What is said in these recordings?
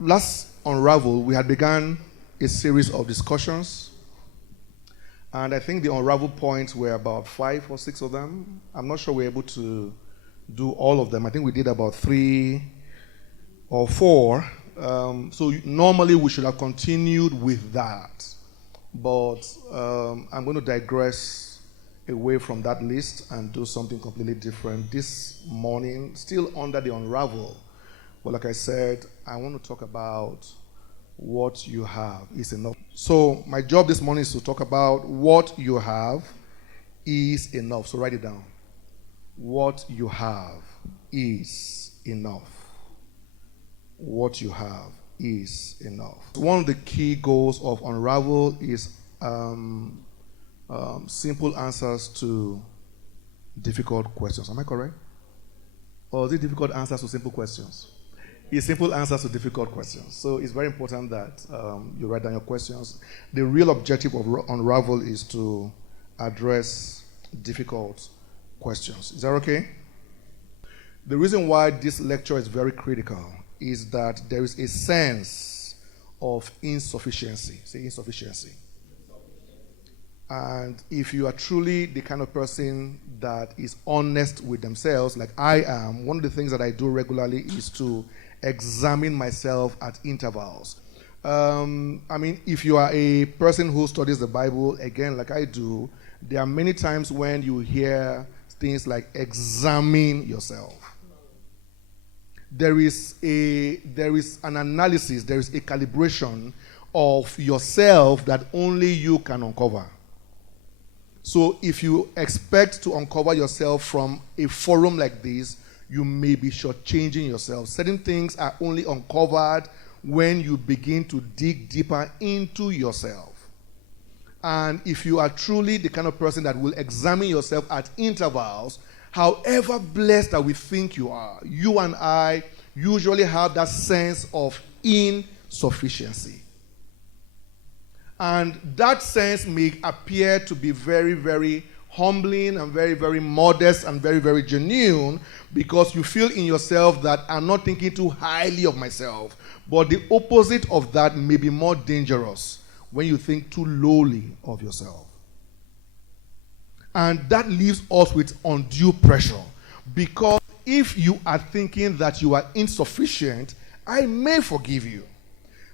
last Unravel, we had begun a series of discussions. And I think the Unravel points were about 5 or 6 of them. I'm not sure we're able to do all of them. I think we did about 3 or 4. So normally we should have continued with that. But I'm going to digress away from that list and do something completely different this morning, still under the Unravel. But like I said, I want to talk about what you have is enough. So my job this morning is to talk about what you have is enough. So write it down. What you have is enough. What you have is enough. One of the key goals of Unravel is simple answers to difficult questions. Am I correct? Or is it difficult answers to simple questions? It's simple answers to difficult questions. So it's very important that you write down your questions. The real objective of Unravel is to address difficult questions. Is that okay? The reason why this lecture is very critical is that there is a sense of insufficiency. Say insufficiency. And if you are truly the kind of person that is honest with themselves, like I am, one of the things that I do regularly is to examine myself at intervals. If you are a person who studies the Bible, again, like I do, there are many times when you hear things like examine yourself. There is an analysis, there is a calibration of yourself that only you can uncover. So if you expect to uncover yourself from a forum like this, you may be shortchanging yourself. Certain things are only uncovered when you begin to dig deeper into yourself. And if you are truly the kind of person that will examine yourself at intervals, however blessed that we think you are, you and I usually have that sense of insufficiency. And that sense may appear to be very, very humbling and very, very modest and very, very genuine, because you feel in yourself that I'm not thinking too highly of myself. But the opposite of that may be more dangerous when you think too lowly of yourself. And that leaves us with undue pressure, because if you are thinking that you are insufficient, I may forgive you.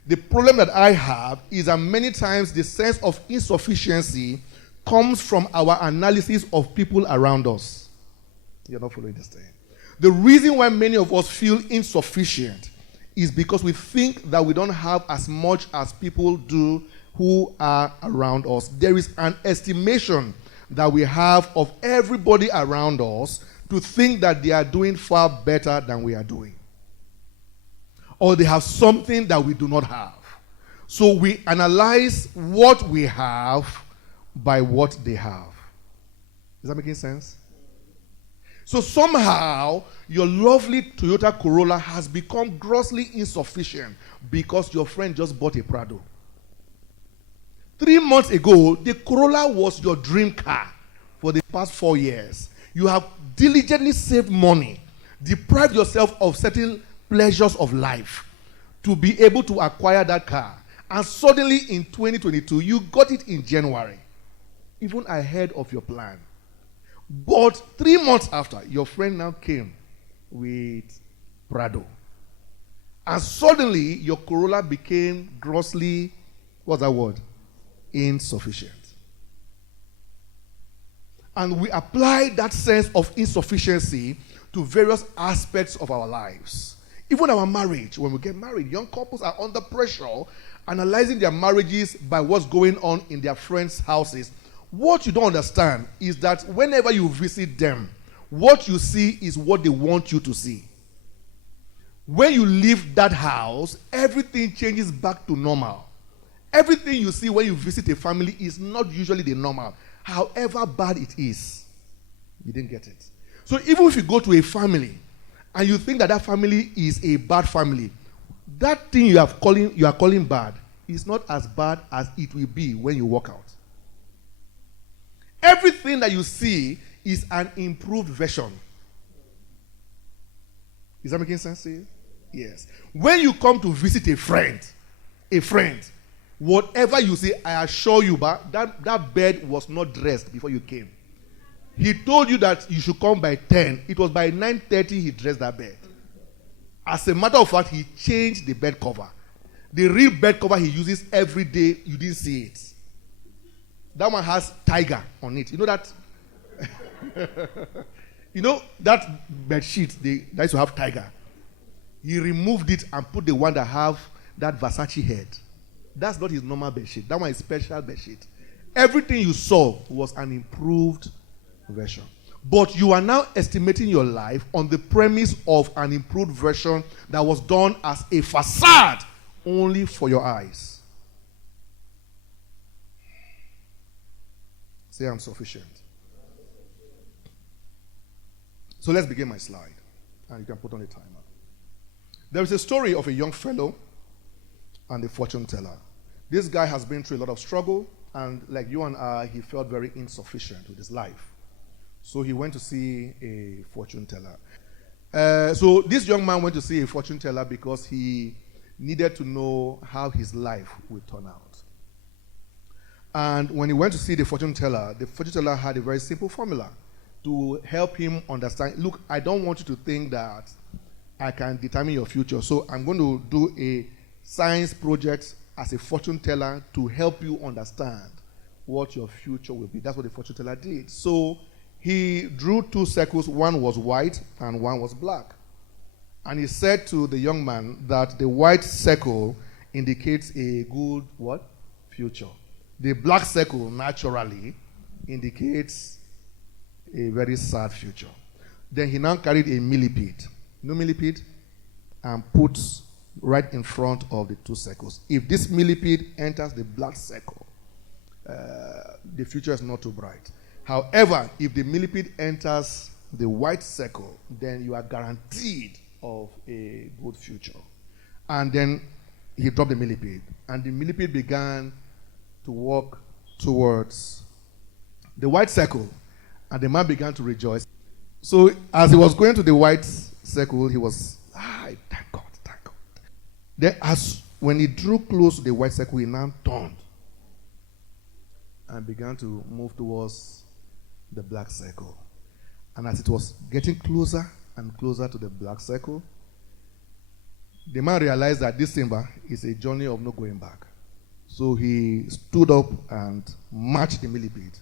The problem that I have is that many times the sense of insufficiency comes from our analysis of people around us. You're not following this thing. The reason why many of us feel insufficient is because we think that we don't have as much as people do who are around us. There is an estimation that we have of everybody around us to think that they are doing far better than we are doing. Or they have something that we do not have. So we analyze what we have by what they have. Is that making sense? So somehow, your lovely Toyota Corolla has become grossly insufficient because your friend just bought a Prado. 3 months ago, the Corolla was your dream car for the past 4 years. You have diligently saved money, deprived yourself of certain pleasures of life to be able to acquire that car. And suddenly in 2022, you got it in January, even ahead of your plan. But 3 months after, your friend now came with Prado. And suddenly, your Corolla became grossly, what's that word? Insufficient. And we apply that sense of insufficiency to various aspects of our lives. Even our marriage, when we get married, young couples are under pressure, analyzing their marriages by what's going on in their friends' houses. What you don't understand is that whenever you visit them, what you see is what they want you to see. When you leave that house, everything changes back to normal. Everything you see when you visit a family is not usually the normal, however bad it is. You didn't get it. So even if you go to a family and you think that that family is a bad family, that thing you are calling bad is not as bad as it will be when you walk out. Everything that you see is an improved version. Is that making sense to you? Yes. When you come to visit a friend, whatever you say, I assure you, but that bed was not dressed before you came. He told you that you should come by 10. It was by 9:30 he dressed that bed. As a matter of fact, he changed the bed cover. The real bed cover he uses every day, you didn't see it. That one has tiger on it. You know that? You know that bed sheet, they used to have tiger. He removed it and put the one that have that Versace head. That's not his normal bed sheet. That one is special bed sheet. Everything you saw was an improved version. But you are now estimating your life on the premise of an improved version that was done as a facade only for your eyes. Say, I'm sufficient. So let's begin my slide. And you can put on the timer. There is a story of a young fellow and a fortune teller. This guy has been through a lot of struggle, and like you and I, he felt very insufficient with his life. So he went to see a fortune teller. So this young man went to see a fortune teller because he needed to know how his life would turn out. And when he went to see the fortune teller had a very simple formula to help him understand. Look, I don't want you to think that I can determine your future. So I'm going to do a science project as a fortune teller to help you understand what your future will be. That's what the fortune teller did. So he drew two circles. One was white and one was black. And he said to the young man that the white circle indicates a good what? Future. The black circle naturally indicates a very sad future. Then he now carried a millipede. No millipede? And put right in front of the two circles. If this millipede enters the black circle, the future is not too bright. However, if the millipede enters the white circle, then you are guaranteed of a good future. And then he dropped the millipede. And the millipede began to walk towards the white circle. And the man began to rejoice. So as he was going to the white circle, he was, thank God, thank God. Then when he drew close to the white circle, he now turned and began to move towards the black circle. And as it was getting closer and closer to the black circle, the man realized that this timber is a journey of no going back. So he stood up and marched the millipede,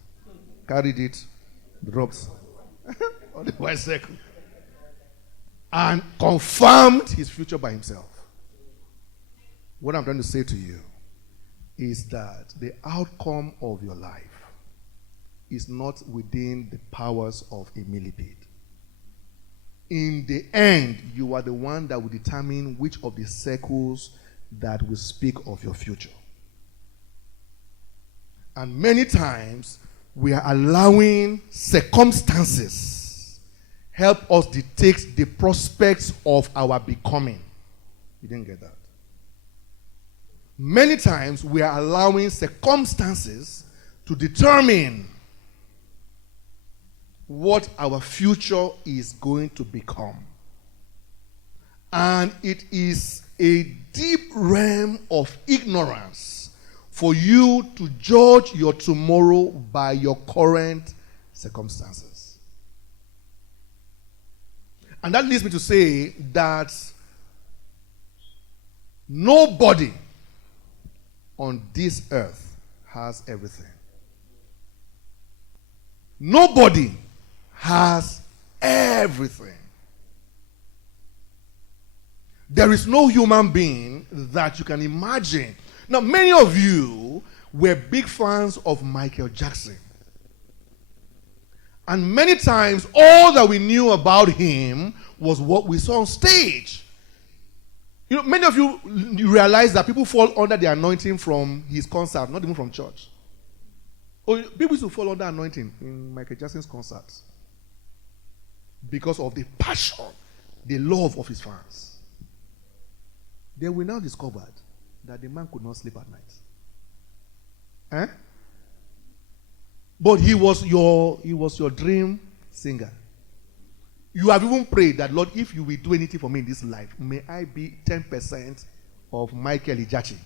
carried it, dropped on the white circle, and confirmed his future by himself. What I'm trying to say to you is that the outcome of your life is not within the powers of a millipede. In the end, you are the one that will determine which of the circles that will speak of your future. And many times, we are allowing circumstances help us dictate the prospects of our becoming. You didn't get that. Many times, we are allowing circumstances to determine what our future is going to become. And it is a deep realm of ignorance for you to judge your tomorrow by your current circumstances. And that leads me to say that nobody on this earth has everything. Nobody has everything. There is no human being that you can imagine. Now, many of you were big fans of Michael Jackson. And many times, all that we knew about him was what we saw on stage. You know, many of you realize that people fall under the anointing from his concert, not even from church. Or people used to fall under anointing in Michael Jackson's concerts because of the passion, the love of his fans. Then we now discovered that the man could not sleep at night. But he was your dream singer. You have even prayed that, Lord, if you will do anything for me in this life, may I be 10% of Michael Ijachi.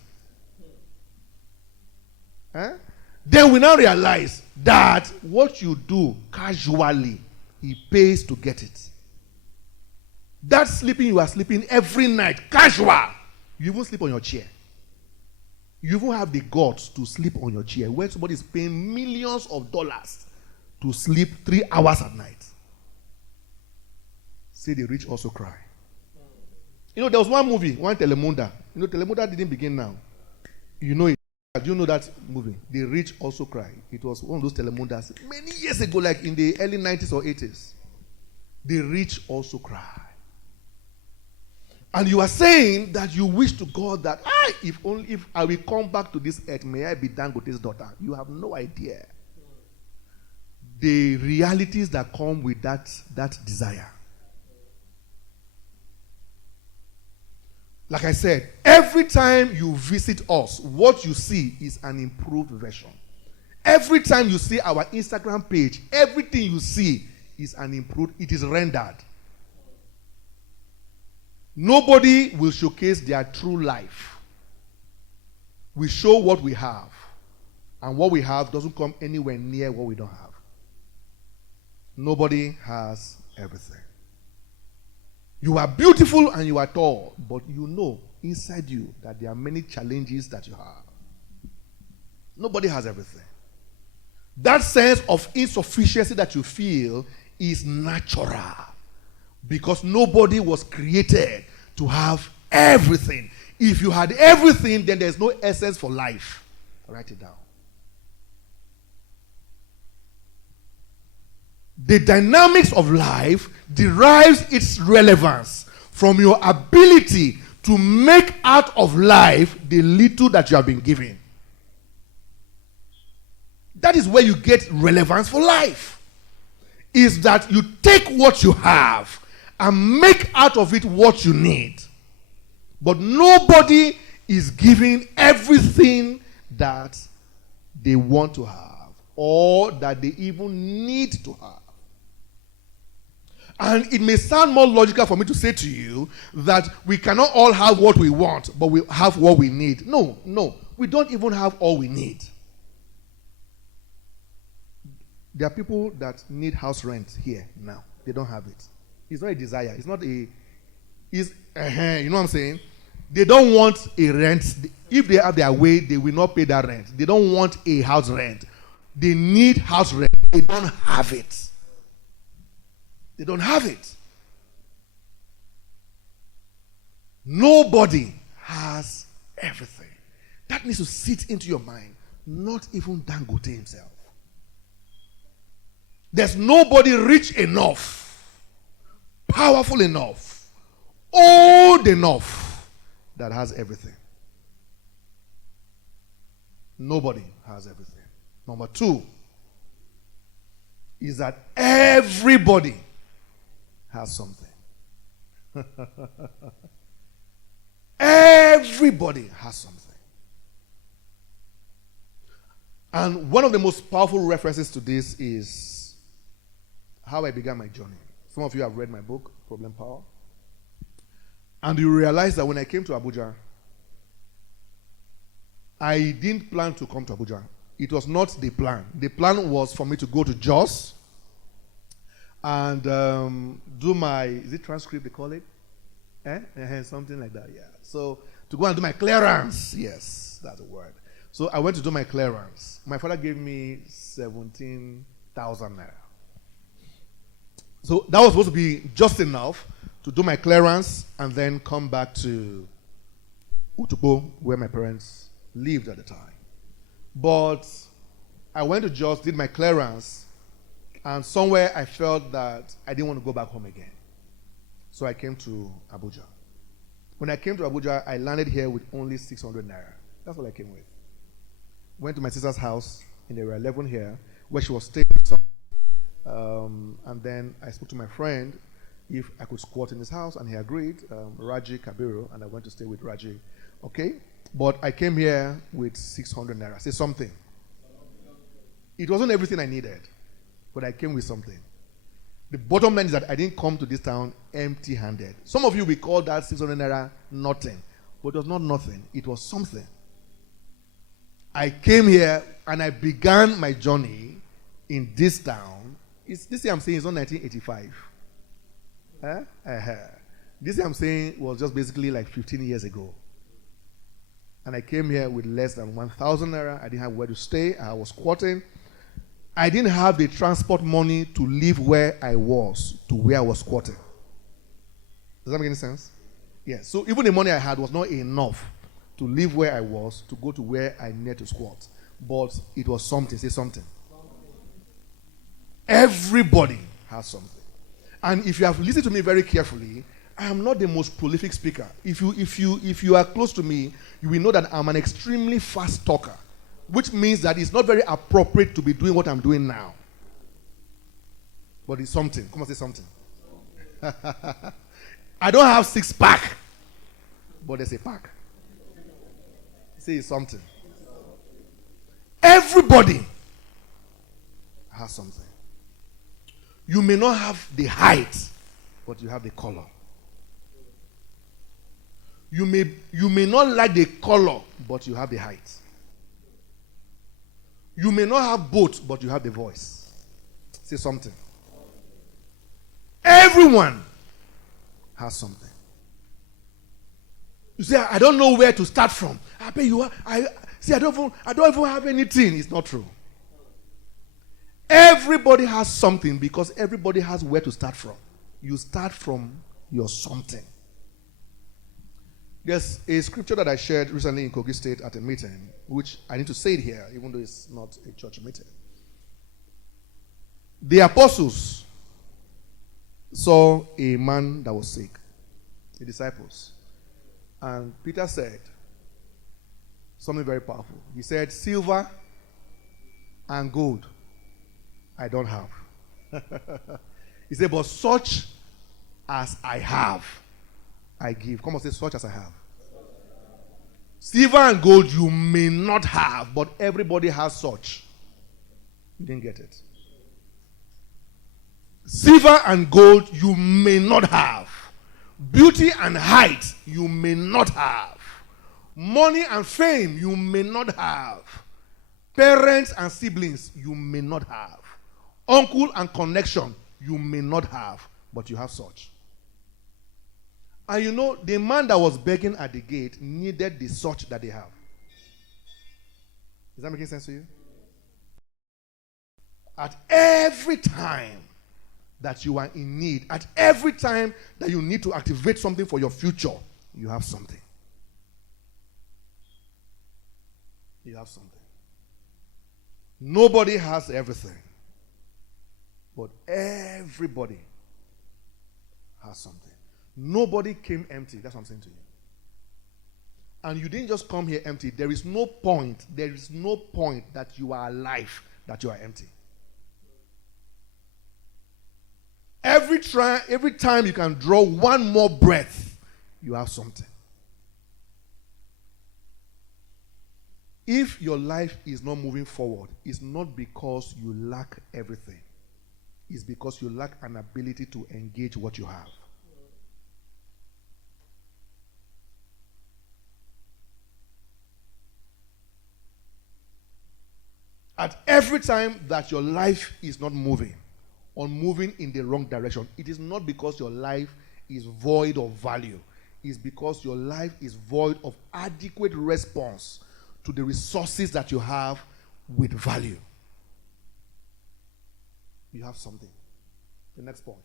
Then we now realize that what you do casually, it pays to get it. That sleeping you are sleeping every night, casual. You even sleep on your chair. You even have the guts to sleep on your chair when somebody is paying millions of dollars to sleep 3 hours at night. Say the rich also cry. You know, there was one movie, one Telemunda. You know, Telemunda didn't begin now. You know it. Do you know that movie? The rich also cry. It was one of those Telemundas many years ago, like in the early 90s or 80s. The rich also cry. And you are saying that you wish to God that, if I will come back to this earth, may I be Dangote's daughter. You have no idea the realities that come with that desire. Like I said, every time you visit us, what you see is an improved version. Every time you see our Instagram page, everything you see is an improved, it is rendered. Nobody will showcase their true life. We show what we have. And what we have doesn't come anywhere near what we don't have. Nobody has everything. You are beautiful and you are tall, but you know inside you that there are many challenges that you have. Nobody has everything. That sense of insufficiency that you feel is natural, because nobody was created to have everything. If you had everything, then there's no essence for life. Write it down. The dynamics of life derives its relevance from your ability to make out of life the little that you have been given. That is where you get relevance for life. Is that you take what you have and make out of it what you need. But nobody is giving everything that they want to have or that they even need to have. And it may sound more logical for me to say to you that we cannot all have what we want, but we have what we need. No. We don't even have all we need. There are people that need house rent here now. They don't have it. It's not a desire. It's not a... you know what I'm saying? They don't want a rent. If they have their way, they will not pay that rent. They don't want a house rent. They need house rent. They don't have it. They don't have it. Nobody has everything. That needs to sit into your mind. Not even Dangote himself. There's nobody rich enough, powerful enough, old enough that has everything. Nobody has everything. Number two is that everybody has something. Everybody has something. And one of the most powerful references to this is how I began my journey. Some of you have read my book, Problem Power. And you realize that when I came to Abuja, I didn't plan to come to Abuja. It was not the plan. The plan was for me to go to Jos and do my, is it transcript they call it? Something like that, yeah. So to go and do my clearance. Yes, that's the word. So I went to do my clearance. My father gave me 17,000 naira. So that was supposed to be just enough to do my clearance and then come back to Utubo, where my parents lived at the time. But I went to Jos, did my clearance, and somewhere I felt that I didn't want to go back home again. So I came to Abuja. When I came to Abuja, I landed here with only 600 naira. That's what I came with. Went to my sister's house in area 11 here, where she was staying with someone. And then I spoke to my friend if I could squat in his house, and he agreed, Raji Kabiru, and I went to stay with Raji. Okay? But I came here with 600 naira. Say something. It wasn't everything I needed, but I came with something. The bottom line is that I didn't come to this town empty-handed. Some of you will call that 600 naira nothing. But it was not nothing. It was something. I came here and I began my journey in this town. This thing I'm saying is not 1985. This thing I'm saying was just basically like 15 years ago. And I came here with less than 1,000 naira. I didn't have where to stay. I was squatting. I didn't have the transport money to live where I was to where I was squatting. Does that make any sense? Yes. So even the money I had was not enough to live where I was to go to where I needed to squat. But it was something. Say something. Everybody has something. And if you have listened to me very carefully, I am not the most prolific speaker. If you are close to me, you will know that I'm an extremely fast talker, which means that it's not very appropriate to be doing what I'm doing now. But it's something. Come on, say something. I don't have 6-pack, but there's a pack. Say it's something. Everybody has something. You may not have the height, but you have the color. You may not like the color, but you have the height. You may not have both, but you have the voice. Say something. Everyone has something. You say, I don't know where to start from. Apeh, you are. I don't even have anything. It's not true. Everybody has something because everybody has where to start from. You start from your something. There's a scripture that I shared recently in Kogi State at a meeting, which I need to say it here, even though it's not a church meeting. The apostles saw a man that was sick, the disciples. And Peter said something very powerful. He said, silver and gold I don't have. He said, but such as I have, I give. Come on, say, such as I have. Silver and gold you may not have, but everybody has such. You didn't get it. Silver and gold you may not have. Beauty and height you may not have. Money and fame you may not have. Parents and siblings you may not have. Uncle and connection you may not have, but you have such. And you know, the man that was begging at the gate needed the such that they have. Is that making sense to you? At every time that you are in need, at every time that you need to activate something for your future, you have something. You have something. Nobody has everything, but everybody has something. Nobody came empty. That's what I'm saying to you. And you didn't just come here empty. There is no point that you are alive that you are empty. Every time you can draw one more breath, you have something. If your life is not moving forward, it's not because you lack everything. It's because you lack an ability to engage what you have. At every time that your life is not moving, or moving in the wrong direction, it is not because your life is void of value. It's because your life is void of adequate response to the resources that you have with value. You have something. The next point.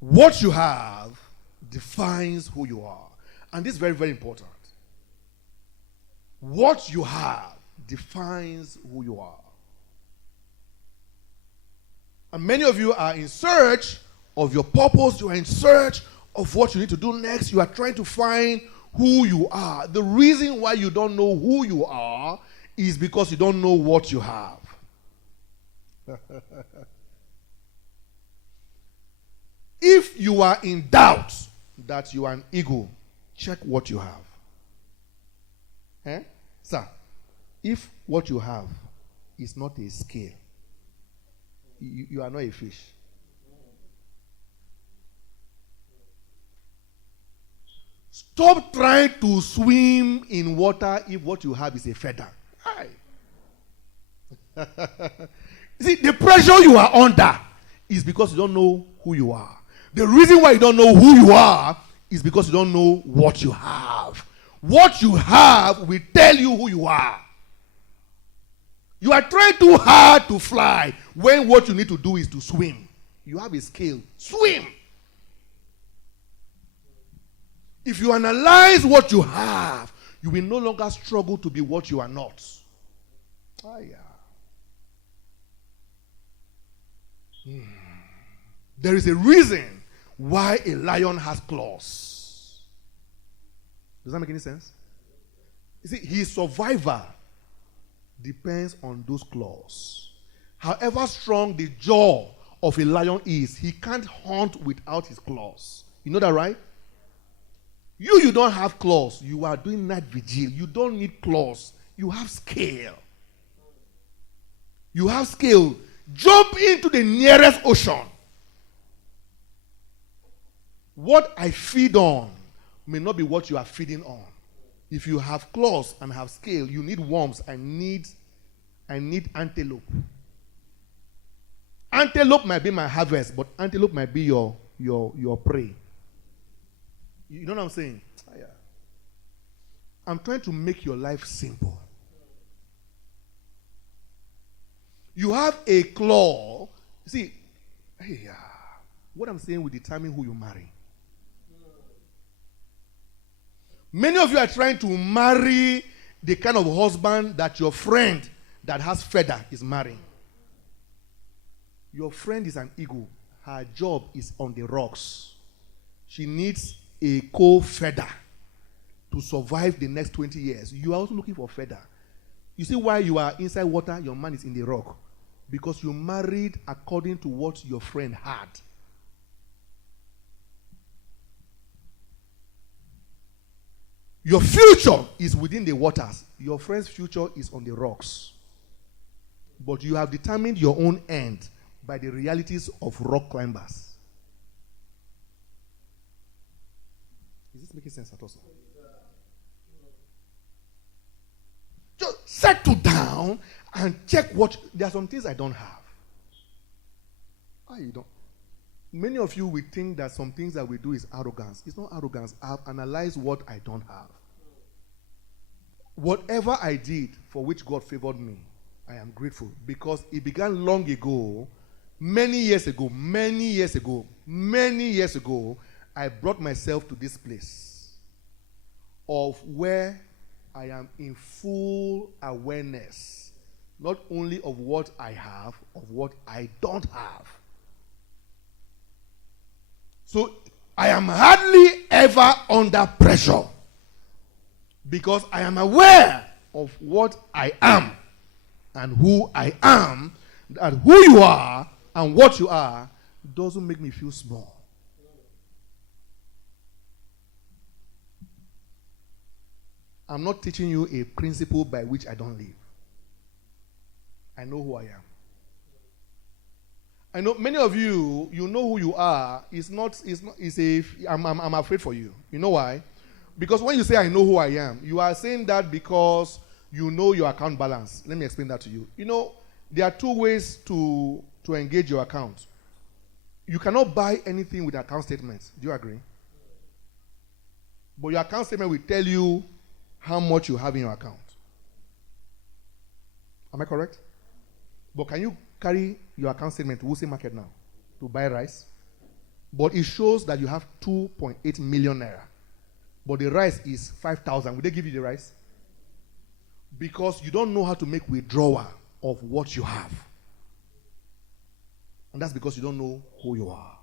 What you have defines who you are. And this is very, very important. What you have defines who you are. And many of you are in search of your purpose. You are in search of what you need to do next. You are trying to find who you are. The reason why you don't know who you are is because you don't know what you have. If you are in doubt that you are an eagle, check what you have. Sir, if what you have is not a scale, you are not a fish. Stop trying to swim in water if what you have is a feather. Aye. See, the pressure you are under is because you don't know who you are. The reason why you don't know who you are is because you don't know what you have. What you have will tell you who you are. You are trying too hard to fly when what you need to do is to swim. You have a scale. Swim. If you analyze what you have, you will no longer struggle to be what you are not. Ah, yeah. There is a reason why a lion has claws. Does that make any sense? You see, his survival depends on those claws. However strong the jaw of a lion is, he can't hunt without his claws. You know that, right? You don't have claws. You are doing night vigil. You don't need claws. You have scale. You have scale. Jump into the nearest ocean. What I feed on may not be what you are feeding on. If you have claws and have scale, you need worms. I need antelope. Antelope might be my harvest, but antelope might be your prey. You know what I'm saying? Yeah. I'm trying to make your life simple. You have a claw. See, what I'm saying will determine who you marry. Many of you are trying to marry the kind of husband that your friend that has feather is marrying. Your friend is an eagle. Her job is on the rocks. She needs a co-feather to survive the next 20 years. You are also looking for feather. You see why you are inside water, your man is in the rock? Because you married according to what your friend had. Your future is within the waters. Your friend's future is on the rocks. But you have determined your own end by the realities of rock climbers. Is this making sense at all, sir? Just settle down and check what. There are some things I don't have. You don't. Many of you will think that some things that we do is arrogance. It's not arrogance. I've analyzed what I don't have. Whatever I did for which God favored me, I am grateful because it began long ago, many years ago, I brought myself to this place of where I am in full awareness, not only of what I have, of what I don't have. So I am hardly ever under pressure because I am aware of what I am and who I am, and who you are and what you are doesn't make me feel small. I'm not teaching you a principle by which I don't live. I know who I am. I know many of you, you know who you are. I'm afraid for you. You know why? Because when you say I know who I am, you are saying that because you know your account balance. Let me explain that to you. You know, there are two ways to engage your account. You cannot buy anything with account statements. Do you agree? But your account statement will tell you how much you have in your account. Am I correct? But can you carry your account statement to Wuse Market now to buy rice? But it shows that you have 2.8 million naira. But the rice is 5,000. Will they give you the rice? Because you don't know how to make withdrawal of what you have. And that's because you don't know who you are.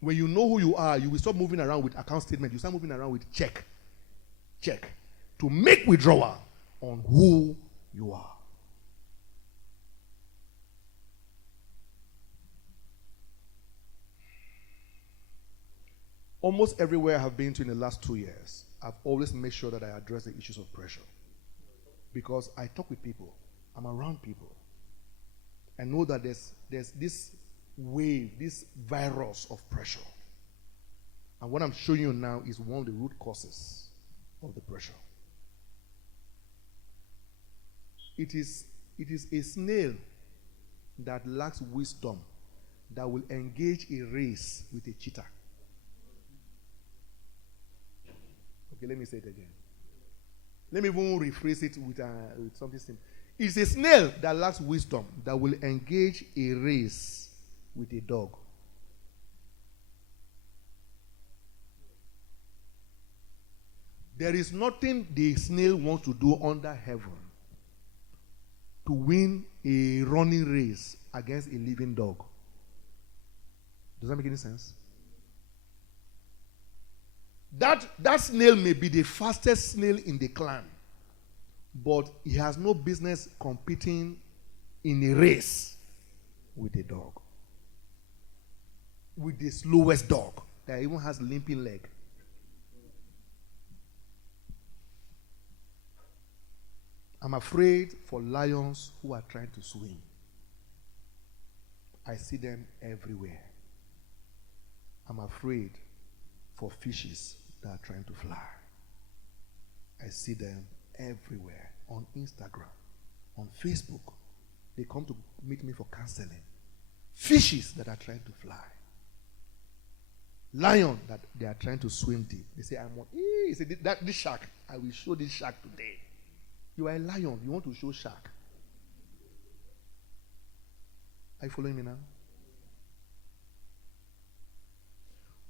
When you know who you are, you will stop moving around with account statement. You start moving around with check. To make withdrawal on who you are. Almost everywhere I have been to in the last 2 years, I've always made sure that I address the issues of pressure. Because I talk with people. I'm around people. I know that there's this wave, this virus of pressure. And what I'm showing you now is one of the root causes of the pressure. It is a snail that lacks wisdom that will engage a race with a cheetah. Okay, let me say it again. Let me even rephrase it with something simple. It's a snail that lacks wisdom that will engage a race with a dog. There is nothing the snail wants to do under heaven to win a running race against a living dog. Does that make any sense? That snail may be the fastest snail in the clan, but he has no business competing in a race with a dog. With the slowest dog that even has limping leg. I'm afraid for lions who are trying to swim. I see them everywhere. I'm afraid for fishes that are trying to fly. I see them everywhere. On Instagram, on Facebook. They come to meet me for counseling. Fishes that are trying to fly. Lion that they are trying to swim deep. They say, this shark, I will show this shark today. You are a lion. You want to show shark. Are you following me now?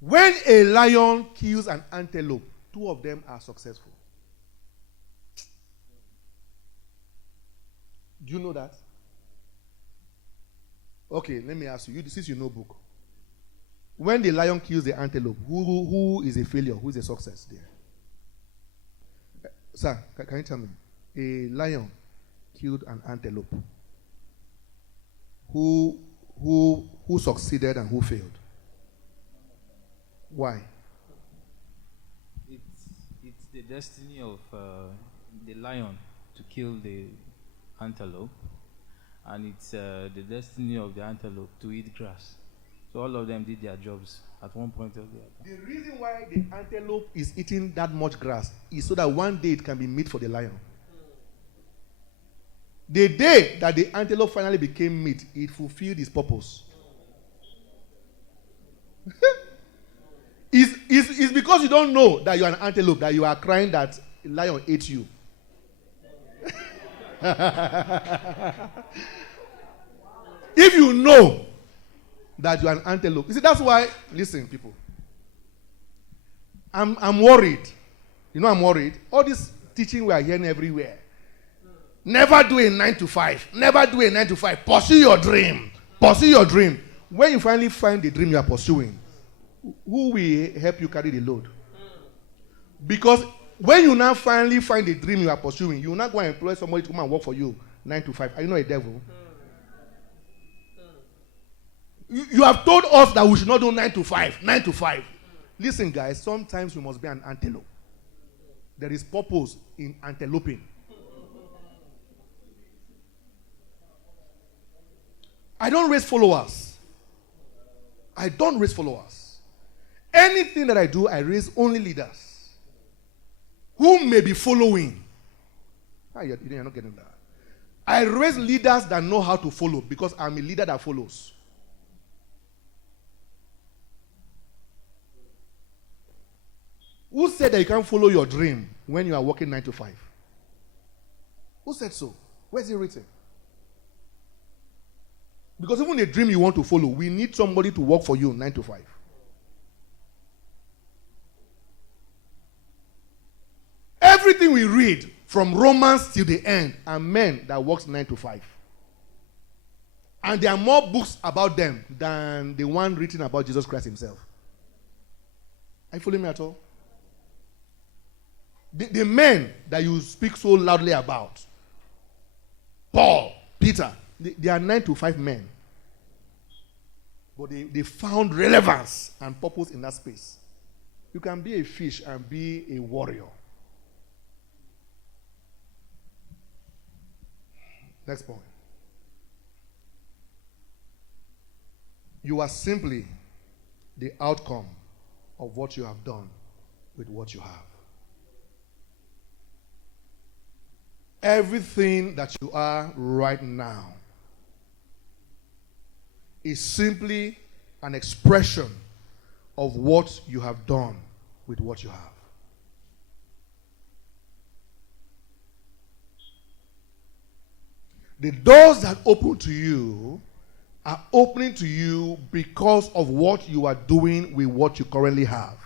When a lion kills an antelope, two of them are successful. Do you know that? Okay, let me ask you. Since you know book. When the lion kills the antelope, who is a failure? Who is a success there? Sir, can you tell me? A lion killed an antelope. Who succeeded and who failed? Why? It's the destiny of the lion to kill the antelope, and it's the destiny of the antelope to eat grass. So all of them did their jobs at one point or the other. The reason why the antelope is eating that much grass is so that one day it can be meat for the lion. The day that the antelope finally became meat, it fulfilled its purpose. It's because you don't know that you are an antelope that you are crying that a lion ate you. If you know that you are an antelope, you see, that's why, listen, people, I'm worried. You know I'm worried. All this teaching we are hearing everywhere. Never do a 9 to 5. Never do a 9 to 5. Pursue your dream. Pursue your dream. When you finally find the dream you are pursuing, who will help you carry the load? Because when you now finally find the dream you are pursuing, you will not go and employ somebody to come and work for you 9 to 5. Are you not a devil? You have told us that we should not do 9 to 5. 9 to 5. Listen, guys, sometimes we must be an antelope. There is purpose in anteloping. I don't raise followers. I don't raise followers. Anything that I do, I raise only leaders who may be following. You're not getting that. I raise leaders that know how to follow because I'm a leader that follows. Who said that you can't follow your dream when you are working 9 to 5? Who said so? Where's it written? Because even the dream you want to follow, we need somebody to work for you 9 to 5. Everything we read from Romans till the end are men that works 9 to 5. And there are more books about them than the one written about Jesus Christ himself. Are you following me at all? The men that you speak so loudly about, Paul, Peter, they are 9 to 5 men. But they found relevance and purpose in that space. You can be a fish and be a warrior. Next point. You are simply the outcome of what you have done with what you have. Everything that you are right now is simply an expression of what you have done with what you have. The doors that open to you are opening to you because of what you are doing with what you currently have.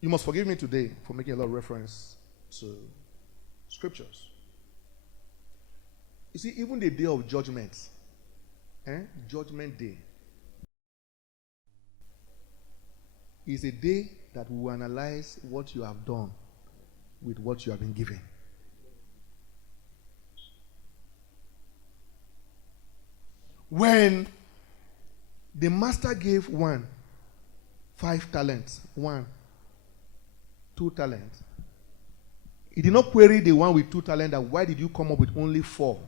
You must forgive me today for making a lot of reference to scriptures. You see, even the day of judgment, Judgment Day, is a day that we will analyze what you have done with what you have been given. When the master gave 5 talents, 2 talents, he did not query the one with 2 talents that why did you come up with only 4?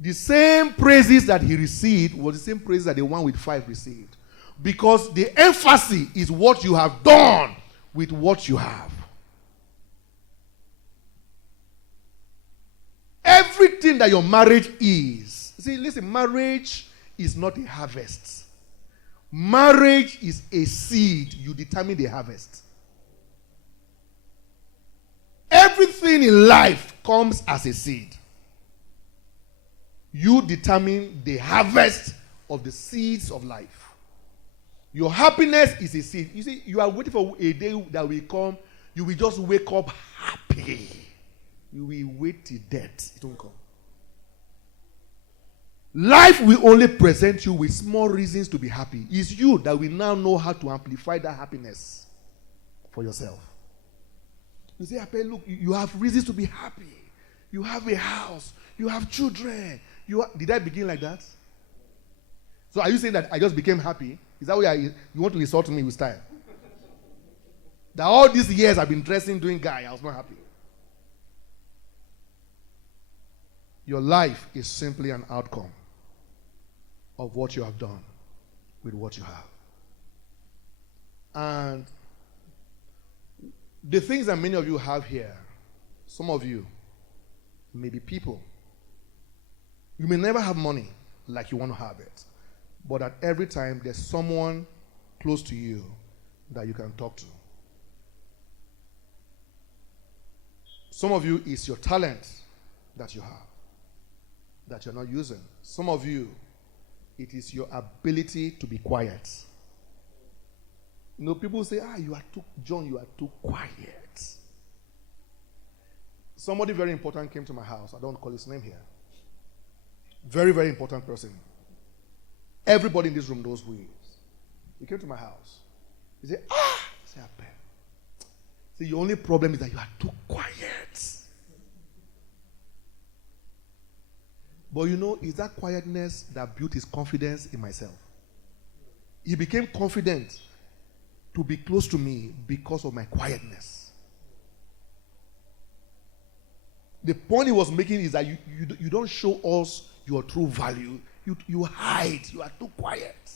The same praises that he received was the same praises that the one with 5 received. Because the emphasis is what you have done with what you have. Everything that your marriage is. See, listen, marriage is not a harvest. Marriage is a seed. You determine the harvest. Everything in life comes as a seed. You determine the harvest of the seeds of life. Your happiness is a seed. You see, you are waiting for a day that will come. You will just wake up happy. You will wait till death. It won't come. Life will only present you with small reasons to be happy. It's you that will now know how to amplify that happiness for yourself. You say, Apeh, look, you have reasons to be happy. You have a house. You have children. Did I begin like that? So are you saying that I just became happy? Is that why you want to insult me with style? That all these years I've been dressing, doing guy, I was not happy. Your life is simply an outcome of what you have done with what you have. And the things that many of you have here, some of you may be people. You may never have money like you want to have it. But at every time, there's someone close to you that you can talk to. Some of you, it's your talent that you have, that you're not using. Some of you, it is your ability to be quiet. You know, people say, John, you are too quiet. Somebody very important came to my house. I don't call his name here. Very, very important person. Everybody in this room knows who he is. He came to my house. He said, I said, Apeh. See, your only problem is that you are too quiet. But you know, it's that quietness that built his confidence in myself. He became confident to be close to me because of my quietness. The point he was making is that you don't show us your true value. You hide. You are too quiet.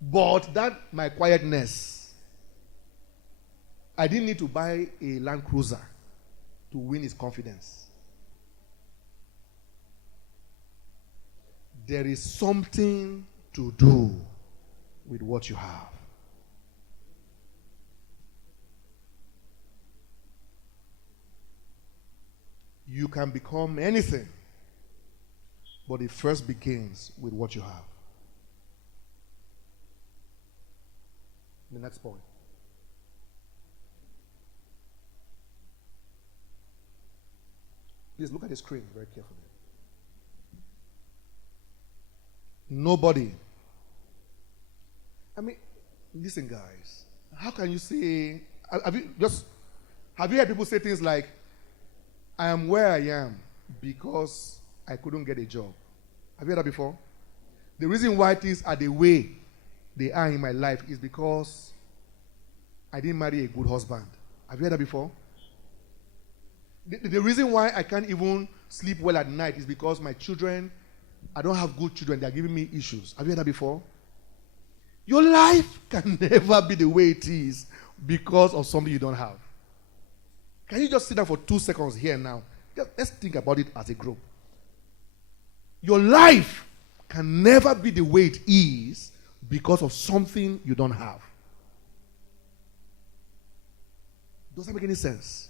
But that my quietness, I didn't need to buy a Land Cruiser to win his confidence. There is something to do with what you have. You can become anything, but it first begins with what you have. The next point. Please look at the screen very carefully. Nobody. Listen, guys. How can you say? Have you heard people say things like, "I am where I am because I couldn't get a job"? Have you heard that before? The reason why things are the way they are in my life is because I didn't marry a good husband. Have you heard that before? The reason why I can't even sleep well at night is because my children, I don't have good children. They are giving me issues. Have you heard that before? Your life can never be the way it is because of something you don't have. Can you just sit down for 2 seconds here now? Let's think about it as a group. Your life can never be the way it is because of something you don't have. Does that make any sense?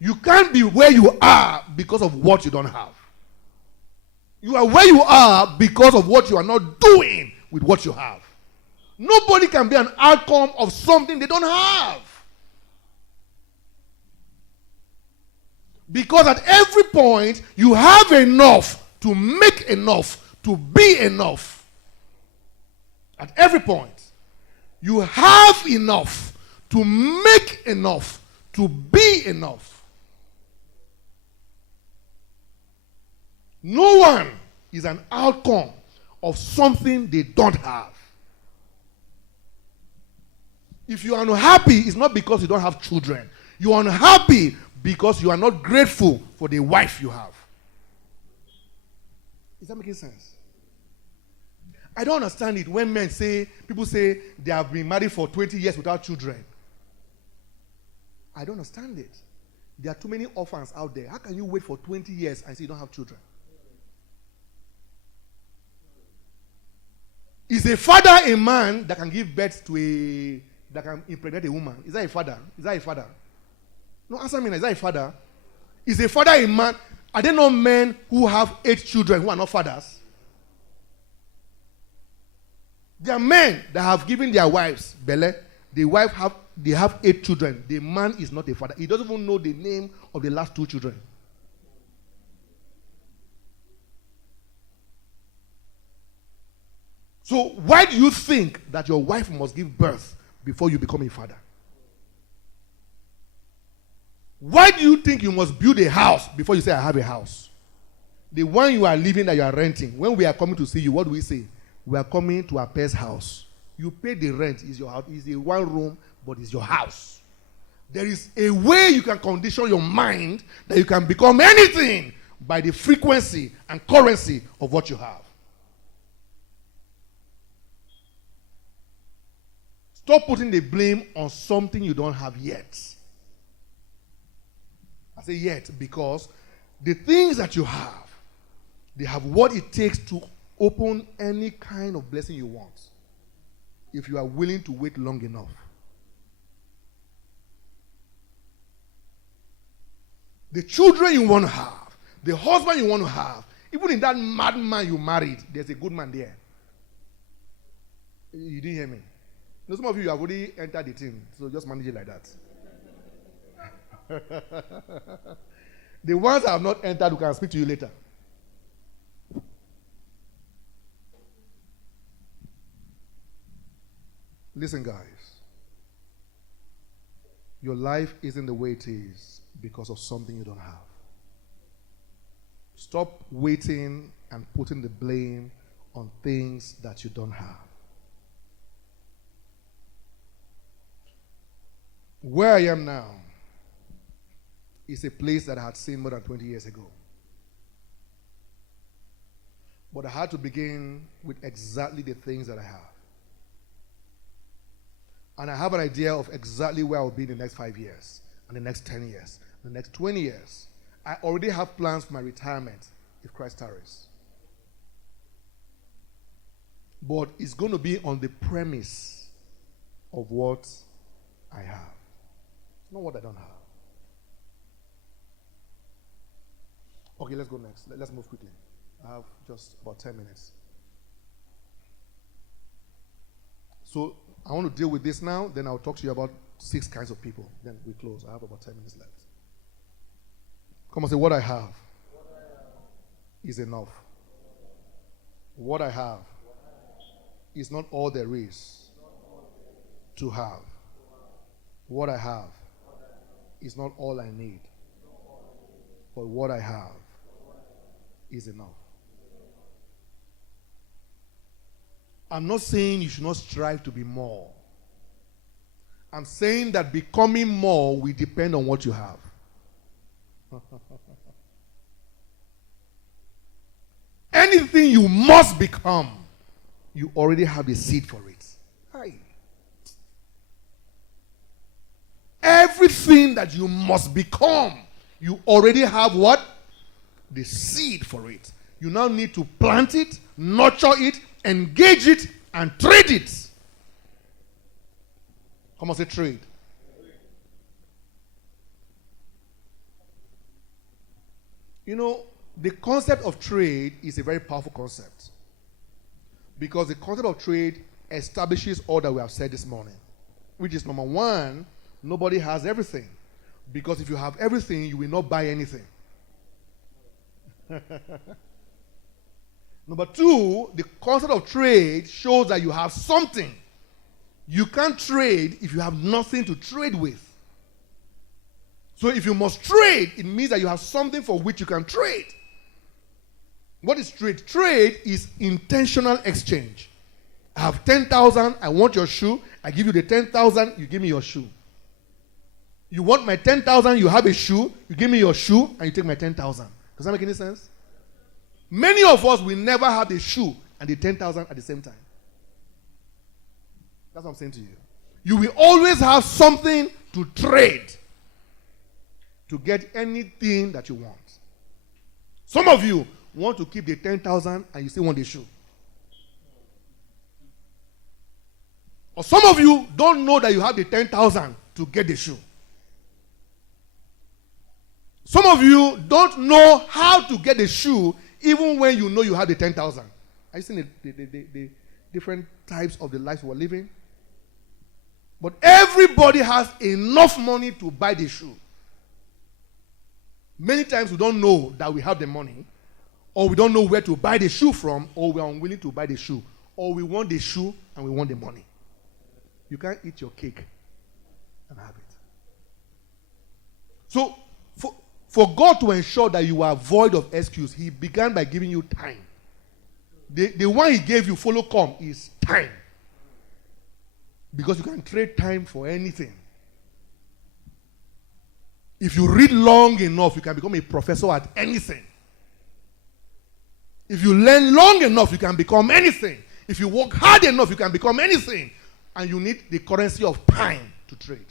You can't be where you are because of what you don't have. You are where you are because of what you are not doing with what you have. Nobody can be an outcome of something they don't have. Because at every point, you have enough to make enough to be enough. At every point, you have enough to make enough to be enough. No one is an outcome of something they don't have. If you are unhappy, it's not because you don't have children. You are unhappy because you are not grateful for the wife you have. Is that making sense? I don't understand it when people say they have been married for 20 years without children. I don't understand it. There are too many orphans out there. How can you wait for 20 years and say you don't have children? Is a father a man that can give birth to that can impregnate a woman? Is that a father? Is that a father? No, answer me. Is that a father? Is a father a man? Are there not men who have 8 children who are not fathers? There are men that have given their wives belly. They have 8 children. The man is not a father. He doesn't even know the name of the last 2 children. So why do you think that your wife must give birth before you become a father? Why do you think you must build a house before you say, I have a house? The one you are living that you are renting, when we are coming to see you, what do we say? We are coming to Apeh's house. You pay the rent, it's your house. It's a 1 room, but it's your house. There is a way you can condition your mind that you can become anything by the frequency and currency of what you have. Stop putting the blame on something you don't have yet. I say yet because the things that you have, they have what it takes to open any kind of blessing you want if you are willing to wait long enough. The children you want to have, the husband you want to have, even in that madman you married, there's a good man there. You didn't hear me? No, some of you have already entered the team, so just manage it like that. The ones that have not entered, who can speak to you later. Listen, guys. Your life isn't the way it is because of something you don't have. Stop waiting and putting the blame on things that you don't have. Where I am now is a place that I had seen more than 20 years ago. But I had to begin with exactly the things that I have. And I have an idea of exactly where I'll be in the next 5 years, and the next 10 years, the next 20 years. I already have plans for my retirement if Christ tarries. But it's going to be on the premise of what I have. Not what I don't have. Okay, let's go next. Let's move quickly. I have just about 10 minutes. So I want to deal with this now, then I'll talk to you about 6 kinds of people. Then we close. I have about 10 minutes left. Come on, say, what I have is enough. What I have is not all there is to have. What I have is not all I need. But what I have is enough. I'm not saying you should not strive to be more. I'm saying that becoming more will depend on what you have. Anything you must become, you already have a seed for it. Aye. Everything that you must become, you already have what? The seed for it. You now need to plant it, nurture it, engage it, and trade it. Come on, say trade. You know, the concept of trade is a very powerful concept. Because the concept of trade establishes all that we have said this morning. Which is number one, nobody has everything. Because if you have everything, you will not buy anything. Number two, the concept of trade shows that you have something. You can't trade if you have nothing to trade with. So if you must trade, it means that you have something for which you can trade. What is trade? Trade is intentional exchange. I have 10,000, I want your shoe. I give you the 10,000, you give me your shoe. You want my 10,000, you have a shoe, you give me your shoe, and you take my 10,000. Does that make any sense? Many of us will never have the shoe and the 10,000 at the same time. That's what I'm saying to you. You will always have something to trade to get anything that you want. Some of you want to keep the 10,000 and you still want the shoe. Or some of you don't know that you have the 10,000 to get the shoe. Some of you don't know how to get the shoe even when you know you have the 10,000. Are you seeing the different types of the lives we're living? But everybody has enough money to buy the shoe. Many times we don't know that we have the money, or we don't know where to buy the shoe from, or we are unwilling to buy the shoe, or we want the shoe and we want the money. You can't eat your cake and have it. So, for God to ensure that you are void of excuse, He began by giving you time. The one He gave you, follow come, is time. Because you can trade time for anything. If you read long enough, you can become a professor at anything. If you learn long enough, you can become anything. If you work hard enough, you can become anything. And you need the currency of time to trade.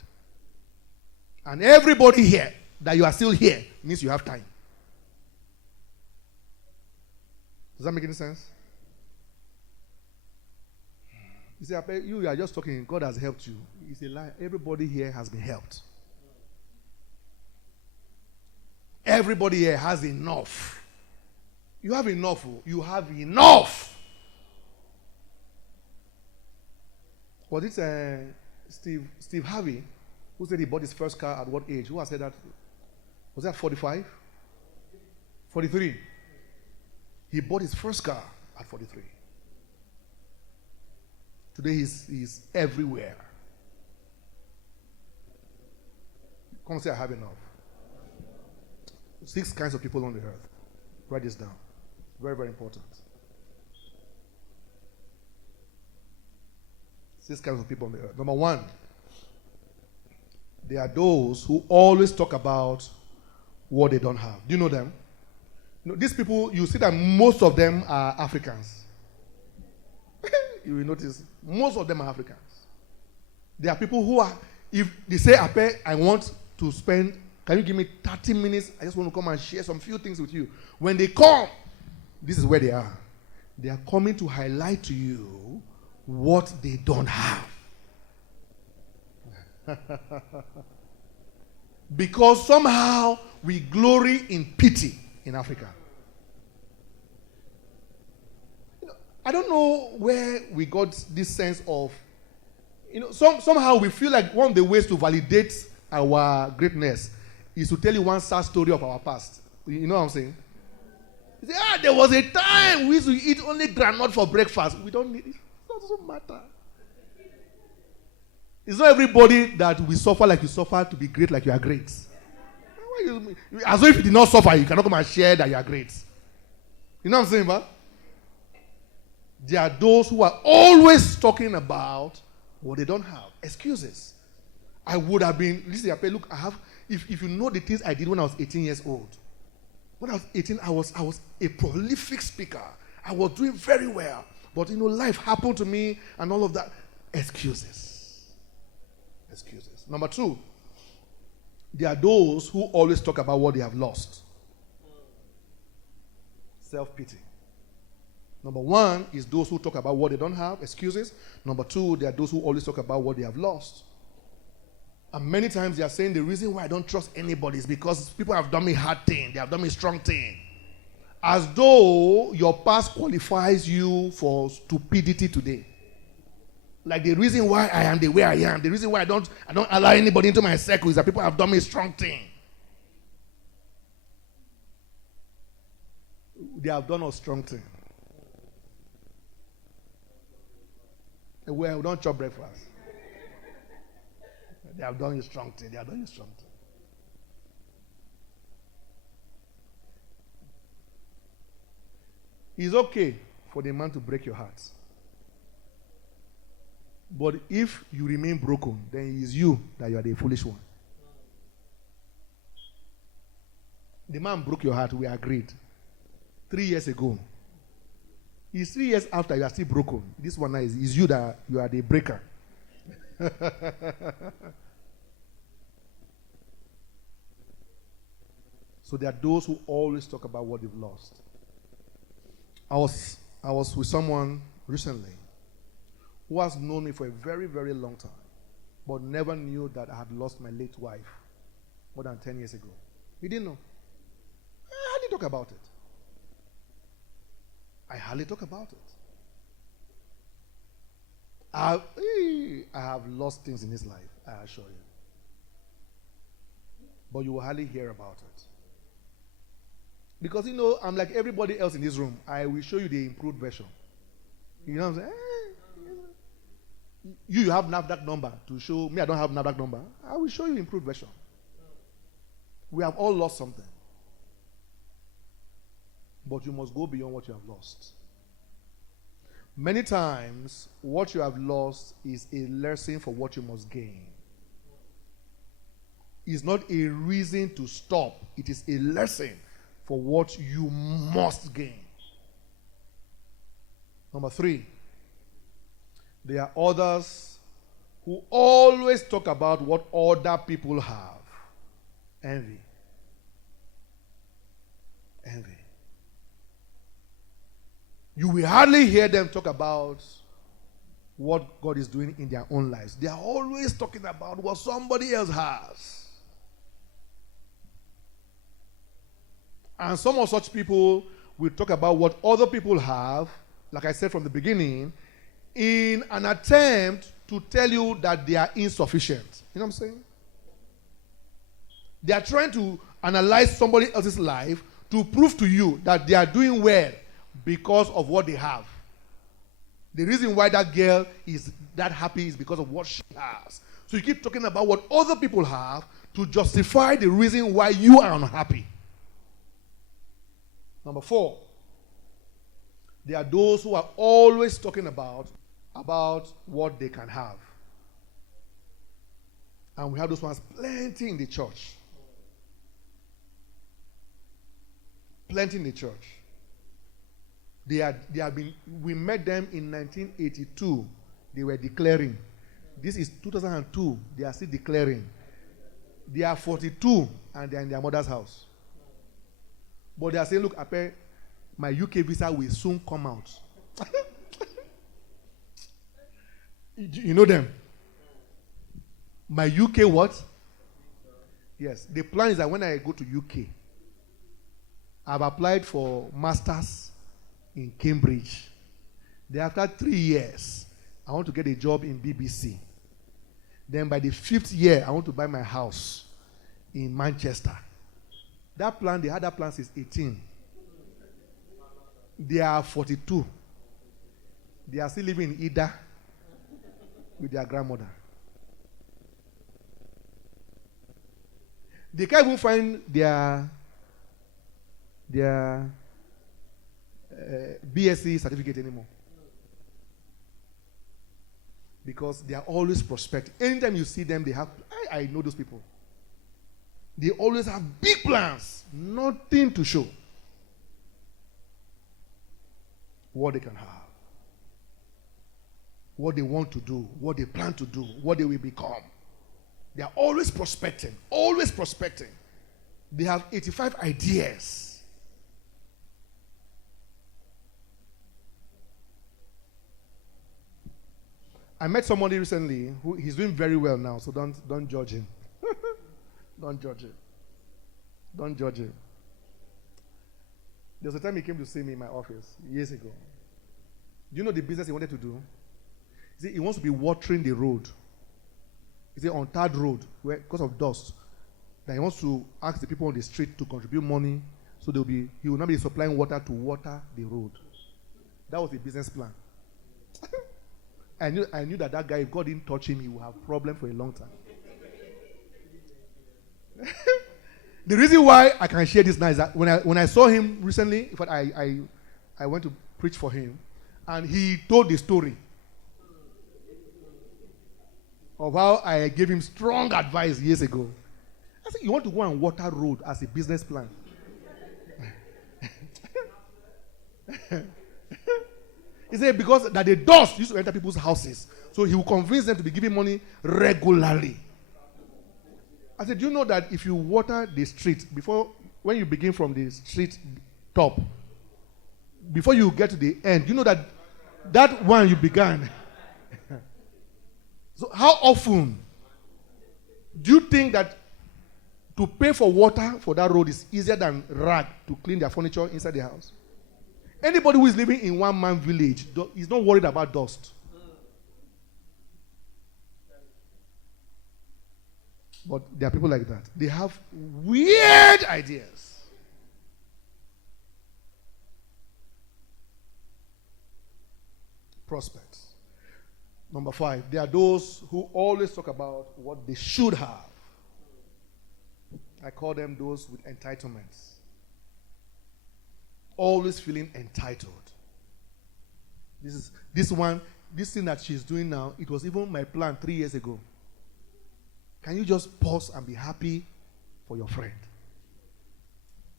And everybody here, that you are still here, means you have time. Does that make any sense? You say, Apeh, you are just talking, God has helped you. It's a lie. Everybody here has been helped. Everybody here has enough. You have enough. You have enough. Was it Steve Harvey who said he bought his first car at what age? Who has said that? Was that 45? 43. He bought his first car at 43. Today he's everywhere. Come say I have enough. 6 kinds of people on the earth. Write this down. Very, very important. 6 kinds of people on the earth. Number 1, there are those who always talk about what they don't have. Do you know them? You know, these people, you see that most of them are Africans. You will notice most of them are Africans. There are people who are, if they say, Apeh, I want to spend, can you give me 30 minutes? I just want to come and share some few things with you. When they come, this is where they are. They are coming to highlight to you what they don't have. Because somehow we glory in pity in Africa. I don't know where we got this sense of, somehow we feel like one of the ways to validate our greatness is to tell you one sad story of our past. You know what I'm saying? You say, there was a time we used to eat only granite for breakfast. We don't need it. It doesn't matter. It's not everybody that we suffer like you suffer to be great like you are great. As though if you did not suffer, you cannot come and share that you are great. You know what I'm saying, man? There are those who are always talking about what they don't have. Excuses. I would have been, listen, Apeh, look, if you know the things I did when I was 18 years old. When I was 18, I was a prolific speaker. I was doing very well. But, life happened to me and all of that. Excuses. Excuses. Number 2, there are those who always talk about what they have lost. Self-pity. Number 1 is those who talk about what they don't have, excuses. Number 2, there are those who always talk about what they have lost. And many times they are saying the reason why I don't trust anybody is because people have done me hard thing, they have done me strong thing. As though your past qualifies you for stupidity today. Like the reason why I am the way I am, the reason why I don't allow anybody into my circle is that people have done me strong thing. They have done a strong thing. Well, we don't chop breakfast. They have done you strong thing. They have done you strong thing. It's okay for the man to break your heart. But if you remain broken, then it is you that you are the foolish one. The man broke your heart, we agreed. 3 years ago. It's 3 years after you are still broken. This one now is you that you are the breaker. So there are those who always talk about what they've lost. I was with someone recently who has known me for a very, very long time, but never knew that I had lost my late wife more than 10 years ago. He didn't know. I hardly talk about it. I hardly talk about it. I have lost things in his life, I assure you. But you will hardly hear about it. Because, I'm like everybody else in this room. I will show you the improved version. You know what I'm saying? You have NAFDAC number to show me. I don't have NAFDAC number. I will show you improved version. We have all lost something. But you must go beyond what you have lost. Many times, what you have lost is a lesson for what you must gain. It's not a reason to stop. It is a lesson for what you must gain. Number 3, there are others who always talk about what other people have. Envy. Envy. You will hardly hear them talk about what God is doing in their own lives. They are always talking about what somebody else has. And some of such people will talk about what other people have, like I said from the beginning, in an attempt to tell you that they are insufficient. You know what I'm saying? They are trying to analyze somebody else's life to prove to you that they are doing well because of what they have. The reason why that girl is that happy is because of what she has. So you keep talking about what other people have to justify the reason why you are unhappy. Number 4, there are those who are always talking about what they can have. And we have those ones plenty in the church. Plenty in the church. They have been. We met them in 1982. They were declaring. This is 2002. They are still declaring. They are 42 and they are in their mother's house. But they are saying, look, Apeh, my UK visa will soon come out. You know them? My UK what? Yes. The plan is that when I go to UK, I've applied for masters in Cambridge. Then after 3 years, I want to get a job in BBC. Then by the 5th year, I want to buy my house in Manchester. That plan, they had that plan since 18. They are 42. They are still living in Ida with their grandmother. They can't even find their BSc certificate anymore. Because they are always prospecting. Anytime you see them, they have, I know those people. They always have big plans, nothing to show what they can have, what they want to do, what they plan to do, what they will become. They are always prospecting, always prospecting. They have 85 ideas. I met somebody recently who he's doing very well now, so don't judge him. Don't judge him. Don't judge him. There was a time he came to see me in my office years ago. Do you know the business he wanted to do? He said he wants to be watering the road. He said on third road, where because of dust, that he wants to ask the people on the street to contribute money, so he will not be supplying water to water the road. That was the business plan. I knew that guy, if God didn't touch him, he would have problem for a long time. The reason why I can share this now is that when I saw him recently, in fact, I went to preach for him, and he told the story of how I gave him strong advice years ago. I said, you want to go and water road as a business plan? He said because that the dust used to enter people's houses, so he will convince them to be giving money regularly. I said, do you know that if you water the street when you begin from the street top, before you get to the end, you know that one you began. So how often do you think that to pay for water for that road is easier than rag to clean their furniture inside the house? Anybody who is living in one-man village is not worried about dust. But there are people like that. They have weird ideas. Prospects. Number 5, there are those who always talk about what they should have. I call them those with entitlements. Always feeling entitled. This thing that she's doing now, it was even my plan 3 years ago. Can you just pause and be happy for your friend?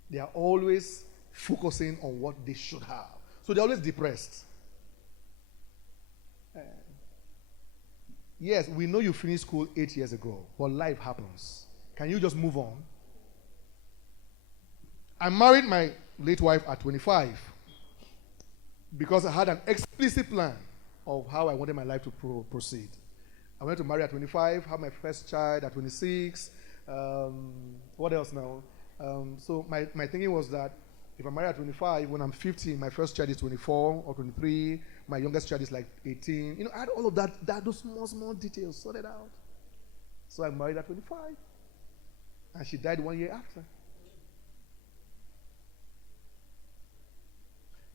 They are always focusing on what they should have. So they're always depressed. Yes, we know you finished school 8 years ago, but life happens. Can you just move on? I married my late wife at 25 because I had an explicit plan of how I wanted my life to proceed. I went to marry at 25, have my first child at 26. What else now? So my thinking was that if I marry at 25, when I'm 50, my first child is 24 or 23. My youngest child is like 18. You know, I had all of that those small details sorted out. So I married at 25. And she died 1 year after.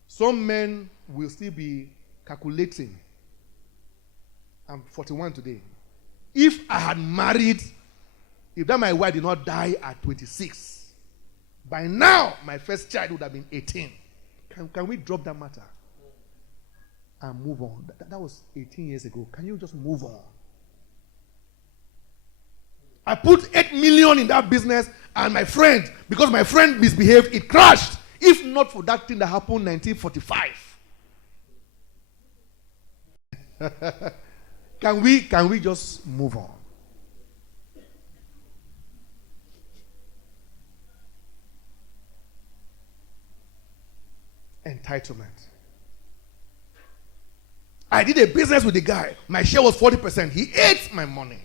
Some men will still be calculating. I'm 41 today. If I had married, if that my wife did not die at 26, by now my first child would have been 18. Can we drop that matter and move on? That was 18 years ago. Can you just move on? I put 8 million in that business, and because my friend misbehaved, it crashed. If not for that thing that happened in 1945. Can we just move on? Entitlement. I did a business with the guy. My share was 40%. He ate my money.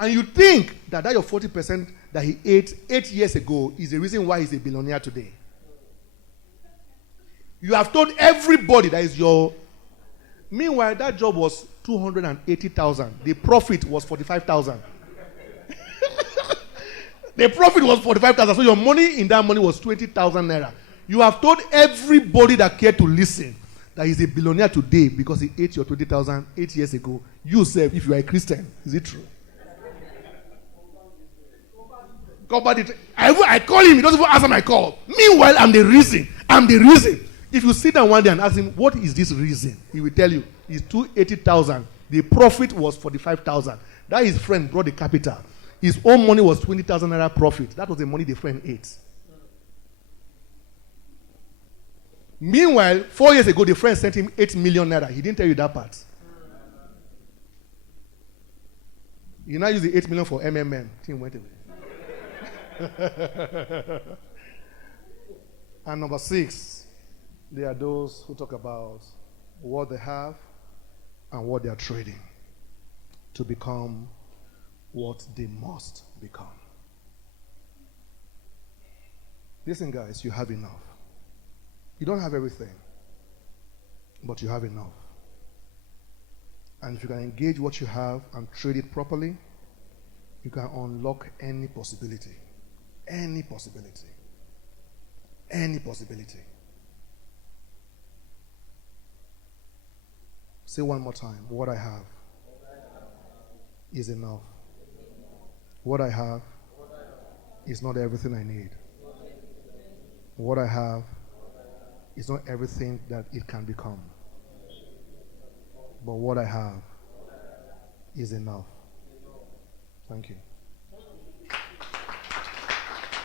And you think that your 40% that he ate 8 years ago is the reason why he's a billionaire today. You have told everybody that is your... Meanwhile, that job was 280,000. The profit was 45,000. The profit was 45,000. So your money in that money was 20,000 naira. You have told everybody that cared to listen that he's a billionaire today because he ate your 20,000 8 years ago. You say, if you are a Christian, is it true? I call him, he doesn't even answer my call. Meanwhile, I'm the reason. If you sit down one day and ask him, what is this reason? He will tell you, it's 280,000. The profit was 45,000. That his friend brought the capital. His own money was 20,000 naira profit. That was the money the friend ate. Meanwhile, 4 years ago, the friend sent him 8 million naira. He didn't tell you that part. You now use the 8 million for MMM. Team went away. And number 6, there are those who talk about what they have and what they are trading to become what they must become. Listen, guys, you have enough. You don't have everything, but you have enough. And if you can engage what you have and trade it properly, you can unlock any possibility. Any possibility. Any possibility. Say one more time. What I have is enough. What I have is not everything I need. What I have is not everything that it can become. But what I have is enough. Thank you.